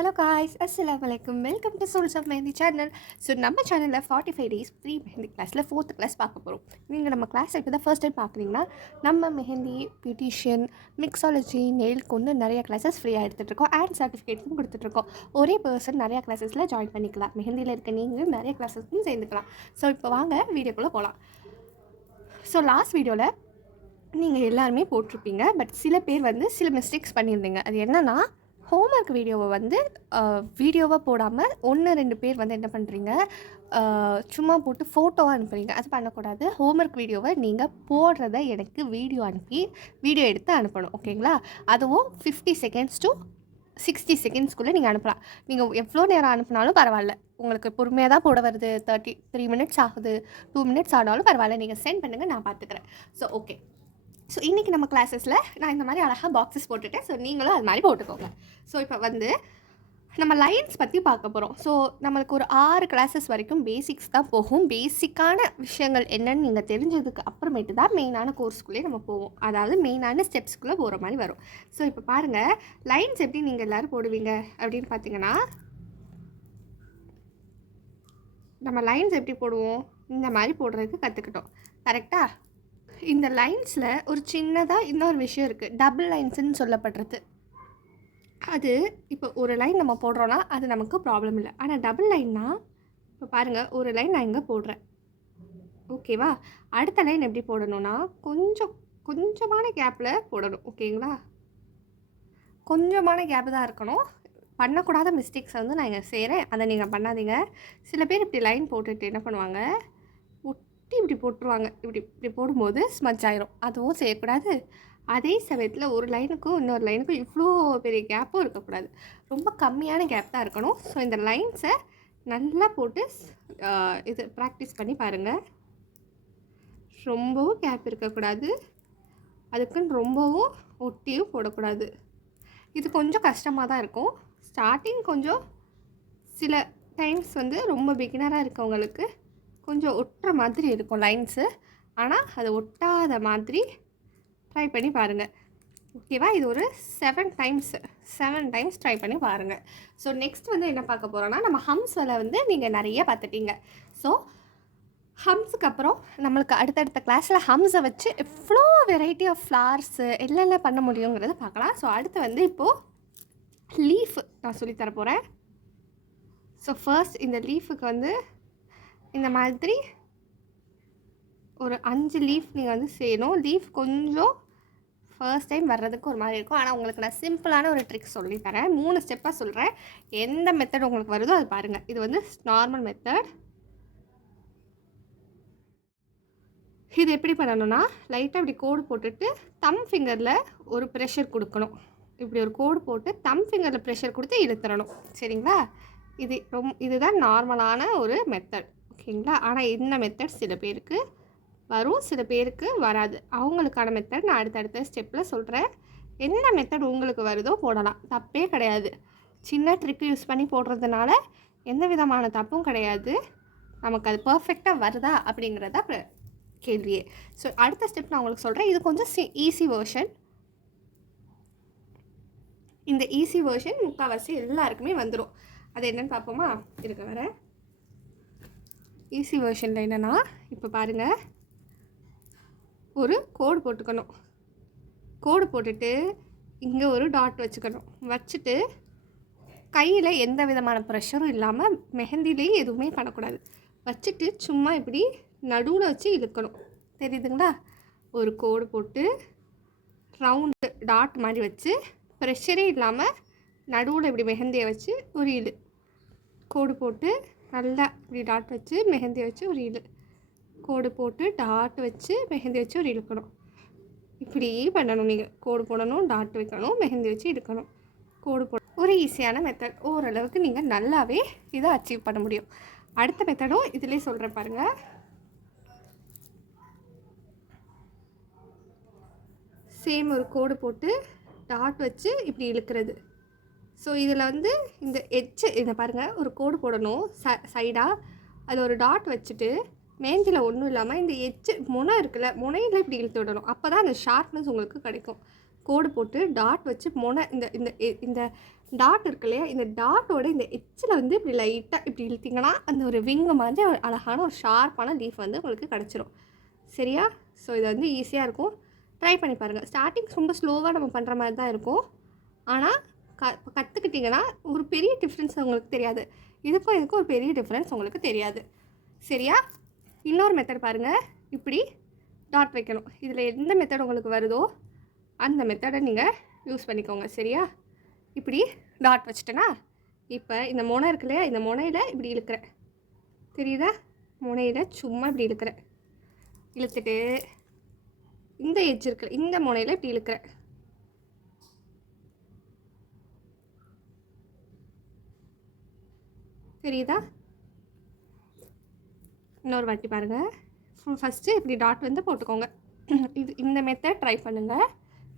Hello guys, அஸ்ஸலாமு அலைக்கும். Welcome to souls of Mehndi channel. So நம்ம சேனலில் 45 டேஸ் ஃப்ரீ மெஹந்தி கிளாஸில் 4th கிளாஸ் பார்க்க போகிறோம். நீங்கள் நம்ம கிளாஸ் இப்போ தான் ஃபர்ஸ்ட் டைம் பார்க்குறீங்கன்னா, நம்ம மெஹந்தி, பியூட்டிஷியன், மிக்ஸாலஜி, நெயில் கொண்டு நிறைய கிளாஸஸ் ஃப்ரீயாக எடுத்துகிட்ருக்கோம். அண்ட் சர்டிஃபிகேட்ஸும் கொடுத்துட்ருக்கோம். ஒரே பர்சன் நிறையா கிளாஸஸில் ஜாயின் பண்ணிக்கலாம். மெஹந்தியில் இருக்க நீங்களும் நிறைய கிளாஸஸ்க்கும் சேர்ந்துக்கலாம். ஸோ இப்போ வாங்க வீடியோக்குள்ளே போகலாம். ஸோ லாஸ்ட் வீடியோவில் நீங்கள் எல்லாருமே போட்டிருப்பீங்க. பட் சில பேர் சில மிஸ்டேக்ஸ் பண்ணியிருந்தீங்க. அது என்னென்னா, ஹோம்ஒர்க் வீடியோவை வீடியோவாக போடாமல் 1-2 பேர் என்ன பண்ணுறீங்க, சும்மா போட்டு ஃபோட்டோவாக அனுப்புகிறீங்க. அது பண்ணக்கூடாது. ஹோம்ஒர்க் வீடியோவை நீங்கள் போடுறத எனக்கு வீடியோ எடுத்து அனுப்பணும். ஓகேங்களா? அதுவும் 50 செகண்ட்ஸ் டு 60 செகண்ட்ஸ்குள்ளே நீங்கள் அனுப்பலாம். நீங்கள் எவ்வளோ நேரம் அனுப்புனாலும் பரவாயில்ல. உங்களுக்கு பொறுமையாக தான் போட வருது, 3 மினிட்ஸ் ஆகுது, 2 மினிட்ஸ் ஆனாலும் பரவாயில்ல. நீங்கள் சென்ட் பண்ணுங்கள், நான் பார்த்துக்கிறேன். So okay. ஸோ இன்றைக்கி நம்ம கிளாஸஸில் நான் இந்த மாதிரி அழகாக பாக்ஸஸ் போட்டுட்டேன். ஸோ நீங்களும் அது மாதிரி போட்டுக்கோங்க. ஸோ இப்போ நம்ம லைன்ஸ் பற்றி பார்க்க போகிறோம். ஸோ நம்மளுக்கு ஒரு 6 கிளாஸஸ் வரைக்கும் பேசிக்ஸ் தான் போகும். பேசிக்கான விஷயங்கள் என்னென்னு நீங்கள் தெரிஞ்சதுக்கு அப்புறமேட்டு தான் மெயினான கோர்ஸ்க்குள்ளே நம்ம போவோம். அதாவது மெயினான ஸ்டெப்ஸ்க்குள்ளே போகிற மாதிரி வரும். ஸோ இப்போ பாருங்கள், லைன்ஸ் எப்படி நீங்கள் எல்லோரும் போடுவீங்க அப்படின்னு பார்த்தீங்கன்னா, நம்ம லைன்ஸ் எப்படி போடுவோம், இந்த மாதிரி போடுறதுக்கு கற்றுக்கிட்டோம். கரெக்டாக? இந்த லைன்ஸில் ஒரு சின்னதாக இன்னொரு விஷயம் இருக்குது, டபுள் லைன்ஸுன்னு சொல்லப்படுறது. அது இப்போ ஒரு லைன் நம்ம போடுறோன்னா அது நமக்கு ப்ராப்ளம் இல்லை. ஆனால் டபுள் லைன்னா, இப்போ பாருங்கள், ஒரு லைன் நான் இங்கே போடுறேன், ஓகேவா? அடுத்த லைன் எப்படி போடணும்னா, கொஞ்சமான கேப்பில் போடணும். ஓகேங்களா? கொஞ்சமான கேப்பு தான் இருக்கணும். பண்ணக்கூடாத மிஸ்டேக்ஸை நான் இங்கே செய்கிறேன், அதை நீங்கள் பண்ணாதீங்க. சில பேர் இப்படி லைன் போட்டுட்டு என்ன பண்ணுவாங்க, இப்படி போட்டுருவாங்க. இப்படி போடும்போது ஸ்மட்ச் ஆயிரும். அதுவும் செய்யக்கூடாது. அதே சமயத்தில் ஒரு லைனுக்கும் இன்னொரு லைனுக்கும் இவ்வளோ பெரிய கேப்பும் இருக்கக்கூடாது. ரொம்ப கம்மியான கேப் தான் இருக்கணும். ஸோ இந்த லைன்ஸை நல்லா போட்டு ப்ராக்டிஸ் பண்ணி பாருங்கள். ரொம்பவும் கேப் இருக்கக்கூடாது, அதுக்குன்னு ரொம்பவும் ஒட்டியும் போடக்கூடாது. இது கொஞ்சம் கஷ்டமாக தான் இருக்கும். ஸ்டார்டிங் கொஞ்சம் சில டைம்ஸ் ரொம்ப பிகினராக இருக்கவங்களுக்கு கொஞ்சம் ஒட்டுற மாதிரி இருக்கும் லைன்ஸு. ஆனால் அது ஒட்டாத மாதிரி ட்ரை பண்ணி பாருங்கள். ஓகேவா? இது ஒரு 7 டைம்ஸ் ட்ரை பண்ணி பாருங்கள். ஸோ நெக்ஸ்ட் என்ன பார்க்க போகிறோன்னா, நம்ம ஹம்ஸில் நீங்கள் நிறைய பார்த்துட்டீங்க. ஸோ ஹம்ஸுக்கு அப்புறம் நம்மளுக்கு அடுத்தடுத்த கிளாஸில் ஹம்ஸை வச்சு எவ்வளோ வெரைட்டி ஆஃப் ஃப்ளார்ஸு எல்லாம் பண்ண முடியுங்கிறத பார்க்கலாம். ஸோ அடுத்து இப்போது லீஃப் நான் சொல்லித்தர போகிறேன். ஸோ ஃபர்ஸ்ட் இந்த லீஃபுக்கு இந்த மாதிரி ஒரு 5 லீஃப் நீங்கள் செய்யணும். லீஃப் கொஞ்சம் ஃபர்ஸ்ட் டைம் வர்றதுக்கு ஒரு மாதிரி இருக்கும். ஆனால் உங்களுக்கு நான் சிம்பிளான ஒரு ட்ரிக் சொல்லித்தரேன். 3 ஸ்டெப்பாக சொல்கிறேன். எந்த மெத்தட் உங்களுக்கு வருதோ அது பாருங்கள். இது நார்மல் மெத்தட். இது எப்படி பண்ணணும்னா, லைட்டாக இப்படி கோடு போட்டுட்டு தம் ஃபிங்கரில் ஒரு ப்ரெஷர் கொடுக்கணும். இப்படி ஒரு கோடு போட்டு தம் ஃபிங்கரில் ப்ரெஷர் கொடுத்து இழுத்துறணும். சரிங்களா? இதுதான் நார்மலான ஒரு மெத்தட். ஓகேங்களா? ஆனால் இந்த மெத்தட் சில பேருக்கு வரும், சில பேருக்கு வராது. அவங்களுக்கான மெத்தட் நான் அடுத்தடுத்த ஸ்டெப்பில் சொல்கிறேன். என்ன மெத்தட் உங்களுக்கு வருதோ போடலாம், தப்பே கிடையாது. சின்ன ட்ரிக் யூஸ் பண்ணி போடுறதுனால எந்த விதமான தப்பும் கிடையாது. நமக்கு அது பர்ஃபெக்டாக வருதா அப்படிங்கிறத கேள்வியே. ஸோ அடுத்த ஸ்டெப் நான் உங்களுக்கு சொல்கிறேன். இது கொஞ்சம் ஈஸி வேர்ஷன். இந்த ஈஸி வேர்ஷன் முக்கால்வாசி எல்லாருக்குமே வந்துடும். அது என்னென்னு பார்ப்போமா? இருக்க வர ஈஸி வேர்ஷனில் என்னென்னா, இப்போ பாருங்கள், ஒரு கோடு போட்டுக்கணும். கோடு போட்டுட்டு இங்கே ஒரு டாட் வச்சுட்டு கையில் எந்த விதமான ப்ரெஷரும் இல்லாமல், மெஹந்திலேயே எதுவுமே பண்ணக்கூடாது, வச்சுட்டு சும்மா இப்படி நடுவில் வச்சு இழுக்கணும். தெரியுதுங்களா? ஒரு கோடு போட்டு ரவுண்டு டாட் மாதிரி வச்சு ப்ரெஷரே இல்லாமல் நடுவில் இப்படி மெஹந்தியை வச்சு ஒரு இழு. கோடு போட்டு நல்லா இப்படி டாட் வச்சு மெஹந்தி வச்சு ஒரு இழு. கோடு போட்டு டாட் வச்சு மெஹந்தி வச்சு ஒரு இழுக்கணும். இப்படி பண்ணணும். நீங்கள் கோடு போடணும், டாட் வைக்கணும், மெஹந்தி வச்சு இழுக்கணும். கோடு ஒரு ஈஸியான மெத்தட். ஓரளவுக்கு நீங்கள் நல்லாவே இதை அச்சீவ் பண்ண முடியும். அடுத்த மெத்தடும் இதிலே சொல்கிறேன் பாருங்கள். சேம் ஒரு கோடு போட்டு டாட் வச்சு இப்படி இழுக்கிறது. ஸோ இதில் இந்த எட்ஜு இதை பாருங்கள், ஒரு கோடு போடணும் சைடாக, அது ஒரு டாட் வச்சுட்டு மேந்தில் ஒன்றும் இல்லாமல் இந்த எட்ஜு முனை இருக்குல்ல, முனையில் இப்படி இழுத்து விடணும். அப்போ தான் அந்த ஷார்ப்னஸ் உங்களுக்கு கிடைக்கும். கோடு போட்டு டாட் வச்சு இந்த இந்த இந்த டாட் இருக்கு இல்லையா, இந்த டாட்டோட இந்த எச்சில் வந்து இப்படி லைட்டாக இப்படி இழுத்திங்கன்னா அந்த ஒரு விங்கு மாதிரி ஒரு அழகான ஒரு ஷார்ப்பான லீஃப் வந்து உங்களுக்கு கிடச்சிரும். சரியா? ஸோ இது வந்து ஈஸியாக இருக்கும், ட்ரை பண்ணி பாருங்கள். ஸ்டார்டிங் ரொம்ப ஸ்லோவாக நம்ம பண்ணுற மாதிரி தான் இருக்கும், ஆனால் கற்றுக்கிட்டிங்கன்னா ஒரு பெரிய டிஃப்ரென்ஸ் உங்களுக்கு தெரியாது. இதுக்கும் ஒரு பெரிய டிஃப்ரென்ஸ் உங்களுக்கு தெரியாது. சரியா? இன்னொரு மெத்தட் பாருங்கள். இப்படி டாட் வைக்கணும். இதில் எந்த மெத்தட் உங்களுக்கு வருதோ அந்த மெத்தடை நீங்கள் யூஸ் பண்ணிக்கோங்க. சரியா? இப்படி டாட் வச்சுட்டேன்னா இப்போ இந்த முனை இருக்கு இல்லையா, இந்த முனையில் இப்படி இழுக்கிறேன். தெரியுதா? முனையில் சும்மா இப்படி இழுக்கிறேன். இழுத்துட்டு இந்த எட்ஜ் இருக்குல்ல, இந்த முனையில் இப்படி இழுக்கிறேன். தெரியுதா? இன்னொரு வாட்டி பாருங்கள். ஃபஸ்ட்டு இப்படி டாட் வந்து போட்டுக்கோங்க. இந்த மெத்தட் ட்ரை பண்ணுங்கள்.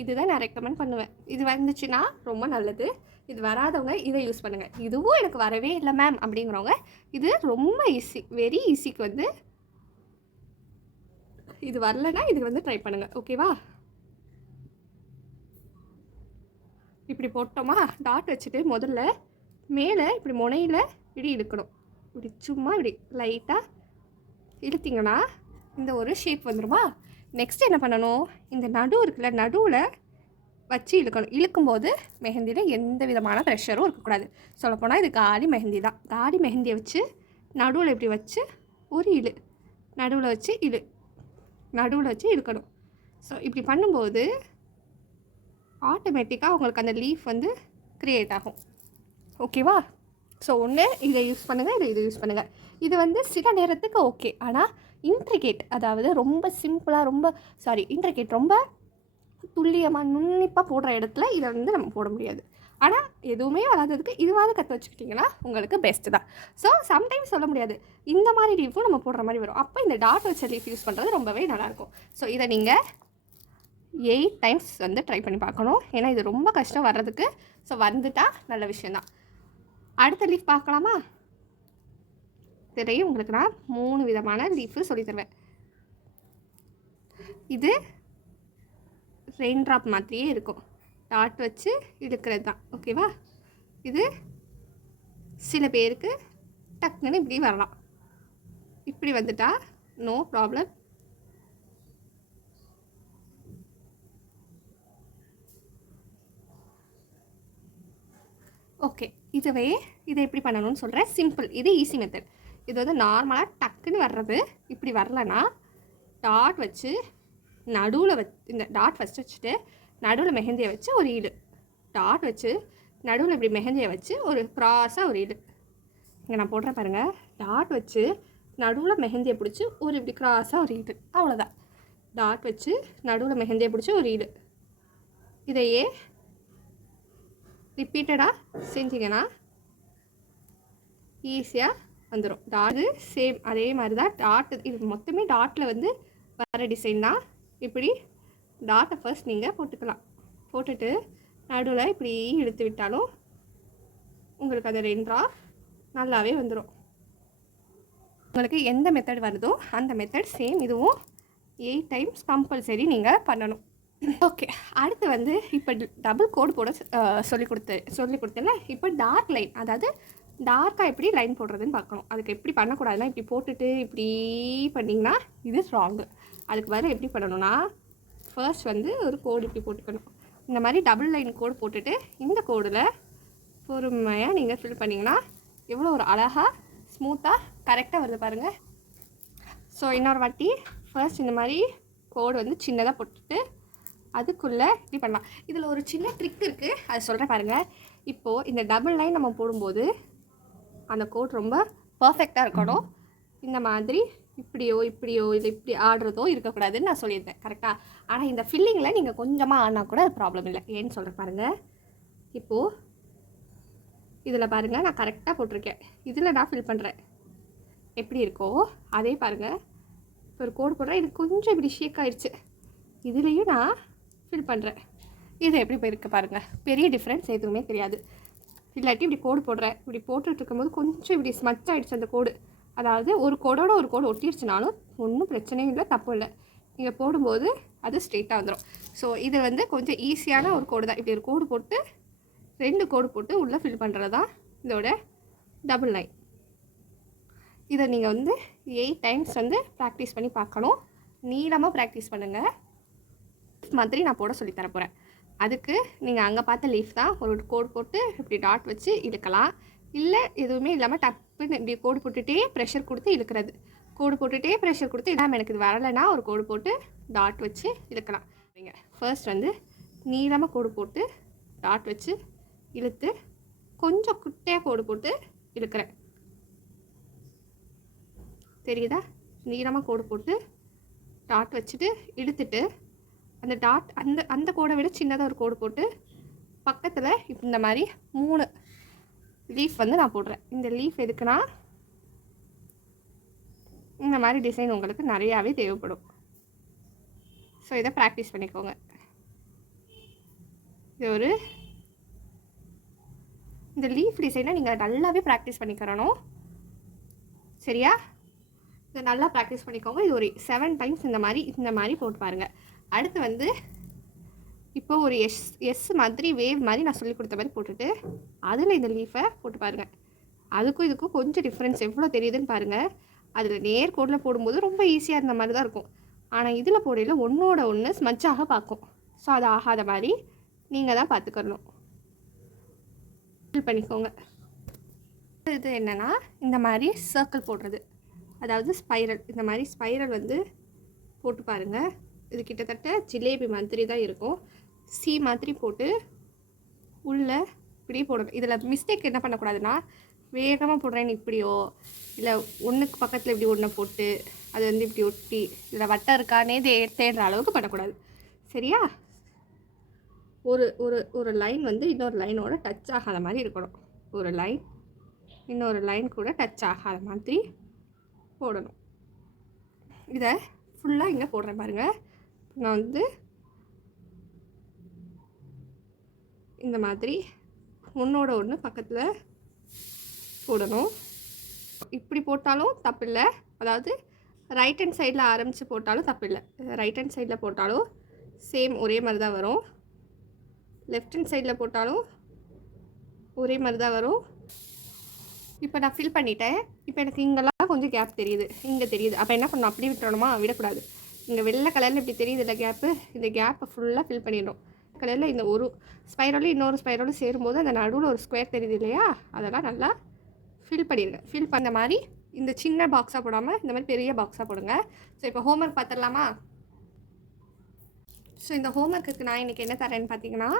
இதுதான் நான் ரெக்கமெண்ட் பண்ணுவேன். இது வந்துச்சுன்னா ரொம்ப நல்லது. இது வராதவங்க இதை யூஸ் பண்ணுங்கள். இதுவும் எனக்கு வரவே இல்லை மேம் அப்படிங்கிறவங்க இது ரொம்ப ஈஸி, வெரி ஈஸிக்கு வந்து இது வரலைன்னா இது வந்து ட்ரை பண்ணுங்கள். ஓகேவா? இப்படி போட்டோமா, டாட் வச்சுட்டு முதல்ல மேலே இப்படி முனையில் இப்படி இழுக்கணும். இப்படி சும்மா இப்படி லைட்டாக இழுத்திங்கன்னா இந்த ஒரு ஷேப் வந்துடுமா. நெக்ஸ்ட் என்ன பண்ணணும், இந்த நடு இருக்குல்ல, நடுவில் வச்சு இழுக்கணும். இழுக்கும்போது மெஹந்தியில் எந்த விதமான ப்ரெஷரும் இருக்கக்கூடாது. சொல்லப்போனால் இது காடி மெஹந்தி தான். காடி மெஹந்தியை வச்சு நடுவில் இப்படி வச்சு ஒரு இழு, நடுவில் வச்சு இழுக்கணும். ஸோ இப்படி பண்ணும்போது ஆட்டோமேட்டிக்காக உங்களுக்கு அந்த லீஃப் வந்து க்ரியேட் ஆகும். ஓகேவா? ஸோ ஒன்று இதை யூஸ் பண்ணுங்கள், இதை யூஸ் பண்ணுங்கள். இது வந்து சில நேரத்துக்கு ஓகே, ஆனால் இன்ட்ரிகேட், அதாவது ரொம்ப சிம்பிளாக இன்ட்ரிகேட் ரொம்ப துல்லியமாக நுண்ணிப்பாக போடுற இடத்துல இதை வந்து நம்ம போட முடியாது. ஆனால் எதுவுமே வராததுக்கு இதுவாக கற்று வச்சுக்கிட்டிங்கன்னா உங்களுக்கு பெஸ்ட்டு தான். ஸோ சம்டைம்ஸ் சொல்ல முடியாது, இந்த மாதிரி லீஃபும் நம்ம போடுற மாதிரி வரும். அப்போ இந்த டாட் வச்ச லீஃப் யூஸ் பண்ணுறது ரொம்பவே நல்லாயிருக்கும். ஸோ இதை நீங்கள் 8 டைம்ஸ் வந்து ட்ரை பண்ணி பார்க்கணும். ஏன்னா இது ரொம்ப கஷ்டம் வர்றதுக்கு. ஸோ வந்துட்டால் நல்ல விஷயந்தான். அடுத்த லீஃப் பார்க்கலாமா? தெரியும் உங்களுக்கு நான் 3 விதமான லீஃபு சொல்லித்தருவேன். இது ரெயின் ட்ராப் மாதிரியே இருக்கும், டாட் வச்சு இழுக்கிறது தான். ஓகேவா? இது சில பேருக்கு டக்குன்னு இப்படி வரலாம். இப்படி வந்துட்டா நோ ப்ராப்ளம். ஓகே, இதை எப்படி பண்ணணும்னு சொல்கிறேன். சிம்பிள், இது ஈஸி மெத்தட். இது வந்து நார்மலாக டக்குன்னு வர்றது. இப்படி வரலன்னா டாட் வச்சு நடுவில் இந்த டாட் ஃபஸ்ட்டு வச்சுட்டு நடுவில் மெஹந்தியை வச்சு ஒரு இழு, டாட் வச்சு நடுவில் இப்படி மெஹந்தியை வச்சு ஒரு க்ராஸாக ஒரு இழு. இங்கே நான் போடுறேன் பாருங்கள். டாட் வச்சு நடுவில் மெஹந்தியை பிடிச்சி ஒரு இப்படி க்ராஸாக ஒரு இழு, அவ்வளோதான். டாட் வச்சு நடுவில் மெஹந்தியை பிடிச்சி ஒரு இழு. இதையே ரிப்பீட்டடாக செஞ்சிங்கன்னா ஈஸியாக வந்துடும். டாட்டு சேம் அதே மாதிரி தான். டாட் இது மொத்தமே டாட்டில் வந்து வர டிசைன் தான். இப்படி டாட்டை ஃபர்ஸ்ட் நீங்கள் போட்டுக்கலாம். போட்டுட்டு நடுவில் இப்படி இழுத்து விட்டாலும் உங்களுக்கு அது 2 நல்லாவே வந்துடும். உங்களுக்கு எந்த மெத்தட் வருதோ அந்த மெத்தட் சேம் இதுவும் 8 டைம்ஸ் கம்பல்சரி நீங்கள் பண்ணணும். ஓகே, அடுத்து வந்து இப்போ டபுள் கோடு போட சொல்லி கொடுத்தேன்ல. இப்போ டார்க் லைன், அதாவது டார்க்காக எப்படி லைன் போடுறதுன்னு பார்க்கணும். அதுக்கு எப்படி பண்ணக்கூடாதுன்னா இப்படி போட்டுட்டு இப்படி பண்ணிங்கன்னா இது ராங்கு. அதுக்கு பதில் எப்படி பண்ணணும்னா ஃபர்ஸ்ட் வந்து ஒரு கோடு இப்படி போட்டுக்கணும். இந்த மாதிரி டபுள் லைன் கோடு போட்டுட்டு இந்த கோடில் பொறுமையாக நீங்கள் ஃபில் பண்ணிங்கன்னா எவ்வளோ ஒரு அழகாக ஸ்மூத்தாக கரெக்டாக வருது பாருங்கள். ஸோ இன்னொரு வாட்டி ஃபர்ஸ்ட் இந்த மாதிரி கோடு வந்து சின்னதாக போட்டுட்டு அதுக்குள்ளே இப்படி பண்ணலாம். இதில் ஒரு சின்ன ட்ரிக் இருக்குது, அதை சொல்கிறேன் பாருங்கள். இப்போது இந்த டபுள் லைன் நம்ம போடும்போது அந்த கோட் ரொம்ப பர்ஃபெக்டாக இருக்கணும். இந்த மாதிரி இப்படியோ இல்லை இப்படி ஆடுறதோ இருக்கக்கூடாதுன்னு நான் சொல்லியிருந்தேன் கரெக்டாக. ஆனால் இந்த ஃபில்லிங்கில் நீங்கள் கொஞ்சமாக ஆனால் கூட அது ப்ராப்ளம் இல்லை. ஏன்னு சொல்கிறேன் பாருங்கள். இப்போது இதில் பாருங்கள், நான் கரெக்டாக போட்டிருக்கேன். இதில் நான் ஃபில் பண்ணுறேன். எப்படி இருக்கோ அதே பாருங்கள். இப்போ ஒரு கோடு போடுறேன், இது கொஞ்சம் இப்படி ஷேக் ஆகிடுச்சு. இதுலேயும் நான் ஃபில் பண்ணுறேன். இது எப்படி போயிருக்கு பாருங்கள். பெரிய டிஃப்ரென்ஸ் எதுவுமே தெரியாது. இல்லாட்டி இப்படி கோடு போடுறேன், இப்படி போட்டுட்டு இருக்கும்போது கொஞ்சம் இப்படி ஸ்மச் ஆகிடுச்சு அந்த கோடு. அதாவது ஒரு கோடோட ஒரு கோடு ஒட்டிடுச்சுனாலும் ஒன்றும் பிரச்சனையும் இல்லை, தப்பும் இல்லை. நீங்கள் போடும்போது அது ஸ்ட்ரெயிட்டாக வந்துடும். ஸோ இது வந்து கொஞ்சம் ஈஸியான ஒரு கோடு தான். இப்படி ஒரு கோடு போட்டு 2 கோடு போட்டு உள்ளே ஃபில் பண்ணுறது தான் இதோட டபுள் லைன். இதை நீங்கள் வந்து 8 டைம்ஸ் வந்து ப்ராக்டிஸ் பண்ணி பார்க்கணும். நீளமாக ப்ராக்டிஸ் பண்ணுங்கள். மாதிரி நான் போட சொல்லி தரப்போகிறேன். அதுக்கு நீங்கள் அங்கே பார்த்த லீஃப் தான் ஒரு கோடு போட்டு இப்படி டாட் வச்சு இழுக்கலாம். இல்லை எதுவுமே இல்லாமல் டப்புன்னு இப்படி கோடு போட்டுகிட்டே ப்ரெஷர் கொடுத்து இழுக்கிறது. கோடு போட்டுகிட்டே ப்ரெஷர் கொடுத்து இல்லாமல் எனக்கு இது வரலைன்னா ஒரு கோடு போட்டு டாட் வச்சு இழுக்கலாம். நீங்கள் ஃபர்ஸ்ட் வந்து நீளமாக கோடு போட்டு டாட் வச்சு இழுத்து கொஞ்சம் குட்டையாக கோடு போட்டு இழுக்கிறேன். தெரியுதா? நீளமாக கோடு போட்டு டாட் வச்சுட்டு இழுத்துட்டு அந்த டாட் அந்த கோடை விட சின்னதாக ஒரு கோடு போட்டு பக்கத்தில் இப்போ இந்த மாதிரி 3 லீஃப் வந்து நான் போடுறேன். இந்த லீஃப் எதுக்குன்னா இந்த மாதிரி டிசைன் உங்களுக்கு நிறையாவே தேவைப்படும். ஸோ இதை ப்ராக்டிஸ் பண்ணிக்கோங்க. இது இந்த லீஃப் டிசைனை நீங்கள் நல்லாவே ப்ராக்டிஸ் பண்ணிக்கிறணும். சரியா? இதை நல்லா ப்ராக்டிஸ் பண்ணிக்கோங்க. இது ஒரு 7 டைம்ஸ் இந்த மாதிரி போட்டு பாருங்கள். அடுத்து வந்து இப்போ ஒரு எஸ் மாதிரி வேவ் மாதிரி நான் சொல்லி கொடுத்த மாதிரி போட்டுட்டு அதில் இந்த லீஃபை போட்டு பாருங்கள். அதுக்கும் இதுக்கும் கொஞ்சம் டிஃப்ரென்ஸ் எவ்வளோ தெரியுதுன்னு பாருங்கள். அதில் நேர்கோடில் போடும்போது ரொம்ப ஈஸியாக இருந்த மாதிரி தான் இருக்கும். ஆனால் இதில் போடையில் ஒன்றோட ஒன்று ஸ்மட்சாக பார்க்கும். ஸோ அது ஆகாத மாதிரி நீங்கள் தான் பார்த்துக்கணும். ஃபில் பண்ணிக்கோங்க. இது என்னென்னா இந்த மாதிரி சர்க்கிள் போடுறது, அதாவது ஸ்பைரல். இந்த மாதிரி ஸ்பைரல் வந்து போட்டு பாருங்கள். இது கிட்டத்தட்ட ஜிலேபி மாதிரி தான் இருக்கும். சி மாதிரி போட்டு உள்ளே இப்படி போடணும். இதில் மிஸ்டேக் என்ன பண்ணக்கூடாதுன்னா வேகமாக போடுறேன்னு இப்படியோ இல்லை ஒன்றுக்கு பக்கத்தில் இப்படி ஒன்றை போட்டு அது வந்து இப்படி ஒட்டி இதில் வட்டம் இருக்கானே தேடுற அளவுக்கு பண்ணக்கூடாது. சரியா? ஒரு ஒரு ஒரு லைன் வந்து இன்னொரு லைனோட டச் ஆகாத மாதிரி இருக்கணும். ஒரு லைன் இன்னொரு லைன் கூட டச் ஆகாத மாதிரி போடணும். இதை ஃபுல்லாக இங்கே போடுறேன் பாருங்கள். நான் வந்து இந்த மாதிரி ஒன்றோட ஒன்று பக்கத்தில் போடணும். இப்படி போட்டாலும் தப்பில்லை. அதாவது ரைட் ஹேண்ட் சைடில் ஆரம்பித்து போட்டாலும் தப்பில்லை. ரைட் ஹேண்ட் சைடில் போட்டாலும் சேம் ஒரே மாதிரி தான் வரும். லெஃப்ட் ஹேண்ட் சைடில் போட்டாலும் ஒரே மாதிரி தான் வரும். இப்போ நான் ஃபில் பண்ணிட்டேன். இப்போ எனக்கு இங்கெல்லாம் கொஞ்சம் கேப் தெரியுது, இங்கே தெரியுது. அப்போ என்ன பண்ணணும்? அப்படி விட்டுறணுமா? விடக்கூடாது. இங்கே வெள்ளை கலரில் இப்படி தெரியுது இல்லை கேப்பு, இந்த கேப்பை ஃபுல்லாக ஃபில் பண்ணிடணும். கலரில் இந்த ஒரு ஸ்பைரலும் இன்னொரு ஸ்பைரலும் சேரும்போது அந்த நடுவில் ஒரு ஸ்கொயர் தெரியுது இல்லையா, அதெல்லாம் நல்லா ஃபில் பண்ணிடுங்க. ஃபில் பண்ண மாதிரி இந்த சின்ன பாக்ஸாக போடாமல் இந்த மாதிரி பெரிய பாக்ஸாக போடுங்க. ஸோ இப்போ ஹோம்ஒர்க் பார்த்துடலாமா? ஸோ இந்த ஹோம்ஒர்க்குக்கு நான் இன்றைக்கி என்ன தரேன்னு பார்த்தீங்கன்னா,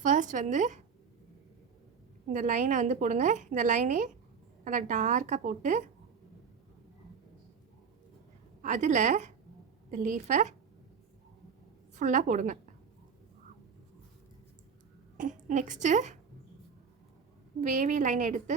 ஃபர்ஸ்ட் வந்து இந்த லைனை வந்து போடுங்க. இந்த லைனே நல்லா டார்க்காக போட்டு அதில் இந்த லீஃபை ஃபுல்லாக போடுங்க. நெக்ஸ்ட்டு வேவி லைன் எடுத்து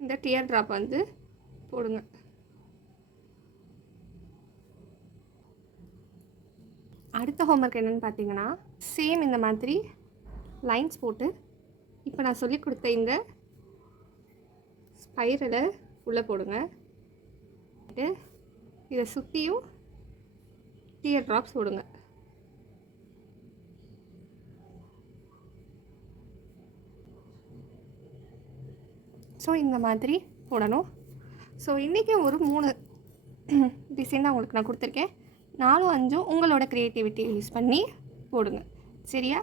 இந்த டியர் ட்ராப் வந்து போடுங்க. அடுத்த ஹோம்ஒர்க் என்னென்னு பார்த்தீங்கன்னா, சேம் இந்த மாதிரி லைன்ஸ் போட்டு இப்போ நான் சொல்லி கொடுத்த இந்த ஸ்பைரலை உள்ளே போடுங்க. இதை சுற்றியும் டியர் ட்ராப்ஸ் போடுங்க. ஸோ இந்த மாதிரி போடணும். ஸோ இன்றைக்கி ஒரு 3 டிசைன் தான் உங்களுக்கு நான் கொடுத்துருக்கேன். 4, 5 உங்களோட க்ரியேட்டிவிட்டியை யூஸ் பண்ணி போடுங்க. சரியா?